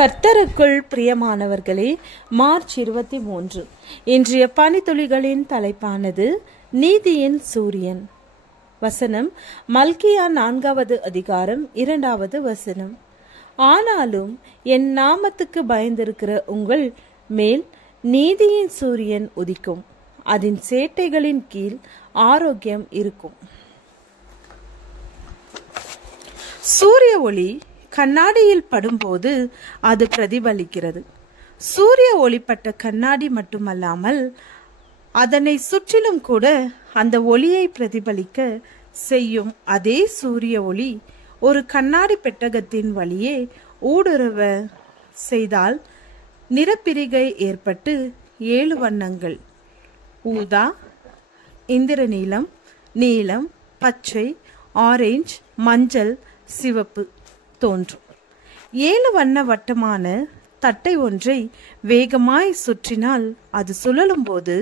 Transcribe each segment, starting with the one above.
கர்த்தருக்குள் பிரியமானவர்களே, மார்ச் 23 இன்றைய பனித்துளிகளின் தலைப்பானது நீதியின் சூரியன். வசனம் மல்கியா 4வது அதிகாரம் 2வது வசனம். ஆனாலும் என் நாமத்துக்கு பயந்திருக்கிற உங்கள் மேல் நீதியின் சூரியன் உதிக்கும், அதன் சேட்டைகளின் கீழ் ஆரோக்கியம் இருக்கும். சூரிய ஒளி கண்ணாடியில் படும்போது அது பிரதிபலிக்கிறது. சூரிய ஒளிப்பட்ட கண்ணாடி மட்டுமல்லாமல் அதனை சுற்றிலும் கூட அந்த ஒளியை பிரதிபலிக்க செய்யும் அதே சூரிய ஒளி ஒரு கண்ணாடி பெட்டகத்தின் வழியே ஊடுருவ செய்தால் நிறப்பிரிகை ஏற்பட்டு 7 வண்ணங்கள் ஊதா, இந்திரநீலம், நீலம், பச்சை, ஆரஞ்சு, மஞ்சள், சிவப்பு தோன்றும். 7 வண்ண வட்டமான தட்டை ஒன்றை வேகமாய் சுற்றினால் அது சுழலும் போது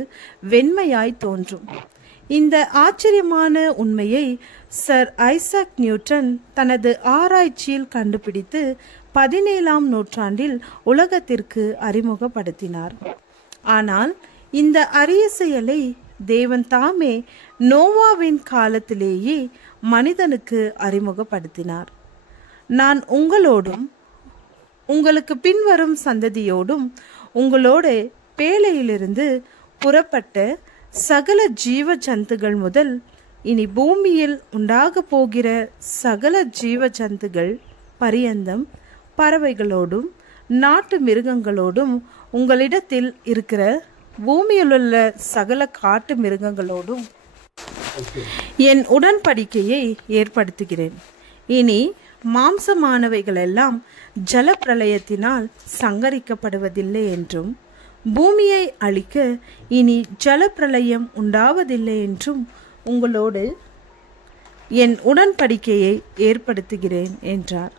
வெண்மையாய் தோன்றும். இந்த ஆச்சரியமான உண்மையை சர் ஐசக் நியூட்டன் தனது ஆராய்ச்சியில் கண்டுபிடித்து 17ஆம் நூற்றாண்டில் உலகத்திற்கு அறிமுகப்படுத்தினார். ஆனால் இந்த அரிய செயலை தேவன் தாமே நோவாவின் காலத்திலேயே மனிதனுக்கு அறிமுகப்படுத்தினார். நான் உங்களோடும் உங்களுக்கு பின்வரும் சந்ததியோடும் உங்களோட பேழையிலிருந்து புறப்பட்ட சகல ஜீவ ஜந்துகள் முதல் இனி பூமியில் உண்டாக போகிற சகல ஜீவ ஜந்துகள் பரியந்தம் பறவைகளோடும் நாட்டு மிருகங்களோடும் உங்களிடத்தில் இருக்கிற பூமியிலுள்ள சகல காட்டு மிருகங்களோடும் என் உடன்படிக்கையை ஏற்படுத்துகிறேன். இனி மாம்சமானவைகளெல்லாம் ஜல பிரளயத்தினால் சங்கரிக்கப்படுவதில்லை என்றும் பூமியை அழிக்க இனி ஜல பிரளயம் உண்டாவதில்லை என்றும் உங்களோடு என் உடன்படிக்கையை ஏற்படுத்துகிறேன் என்றார்.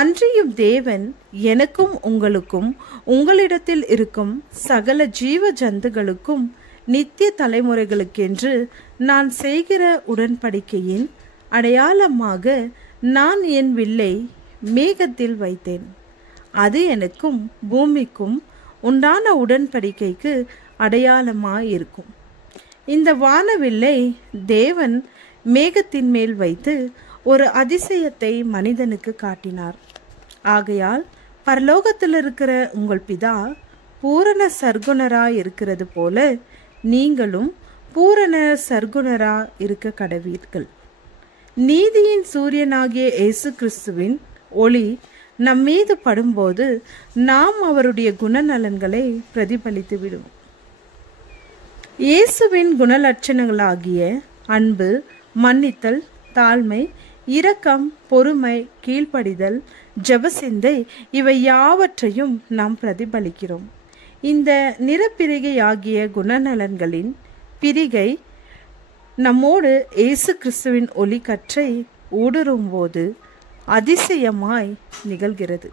அன்றியும் தேவன் எனக்கும் உங்களுக்கும் உங்களிடத்தில் இருக்கும் சகல ஜீவ ஜந்துகளுக்கும் நித்திய தலைமுறைகளுக்கென்று நான் செய்கிற உடன்படிக்கையின் அடையாளமாக நான் என் வில்லை மேகத்தில் வைத்தேன். அது எனக்கும் பூமிக்கும் உண்டான உடன்படிக்கைக்கு அடையாளமாயிருக்கும். இந்த வானவில்லை தேவன் மேகத்தின் மேல் வைத்து ஒரு அதிசயத்தை மனிதனுக்கு காட்டினார். ஆகையால் பரலோகத்தில் இருக்கிற உங்கள் பிதா பூரண சர்க்குணராய் இருக்கிறது போல நீங்களும் பூரண சர்க்குணரா இருக்க கடவீர்கள். நீதியின் சூரியனாகிய இயேசு கிறிஸ்துவின் ஒளி நம் மீது படும்போது நாம் அவருடைய குணநலன்களை பிரதிபலித்து விடும். இயேசுவின் குணலட்சணங்களாகிய அன்பு, மன்னித்தல், தாழ்மை, இரக்கம், பொறுமை, கீழ்ப்படிதல், ஜெபசிந்தை இவை யாவற்றையும் நாம் பிரதிபலிக்கிறோம். இந்த நிறப்பிரிகையாகிய குணநலன்களின் பிரிகை நம்மோடு இயேசு கிறிஸ்துவின் ஒளி கற்றை ஊடுருவும் போது அதிசயமாய் நிகழ்கிறது.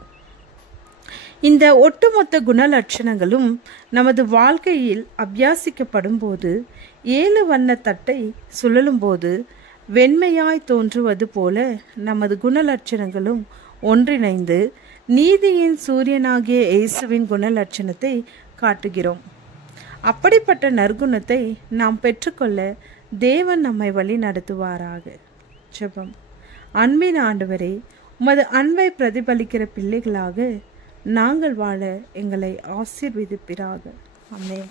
இந்த ஒட்டுமொத்த குணலட்சணங்களும் நமது வாழ்க்கையில் அபியாசிக்கப்படும் போது 7 வண்ண தட்டை சுழலும் போது வெண்மையாய் தோன்றுவது போல நமது குணலட்சணங்களும் ஒன்றிணைந்து நீதியின் சூரியனாகிய இயேசுவின் குணலட்சணத்தை காட்டுகிறோம். அப்படிப்பட்ட நற்குணத்தை நாம் பெற்றுக்கொள்ள தேவன் நம்மை வழி நடத்துவாராக. ஜெபம். அன்பின் ஆண்டவரே, உமது அன்பை பிரதிபலிக்கிற பிள்ளைகளாக நாங்கள் வாழ எங்களை ஆசீர்வதிப்பீராக. ஆமென்.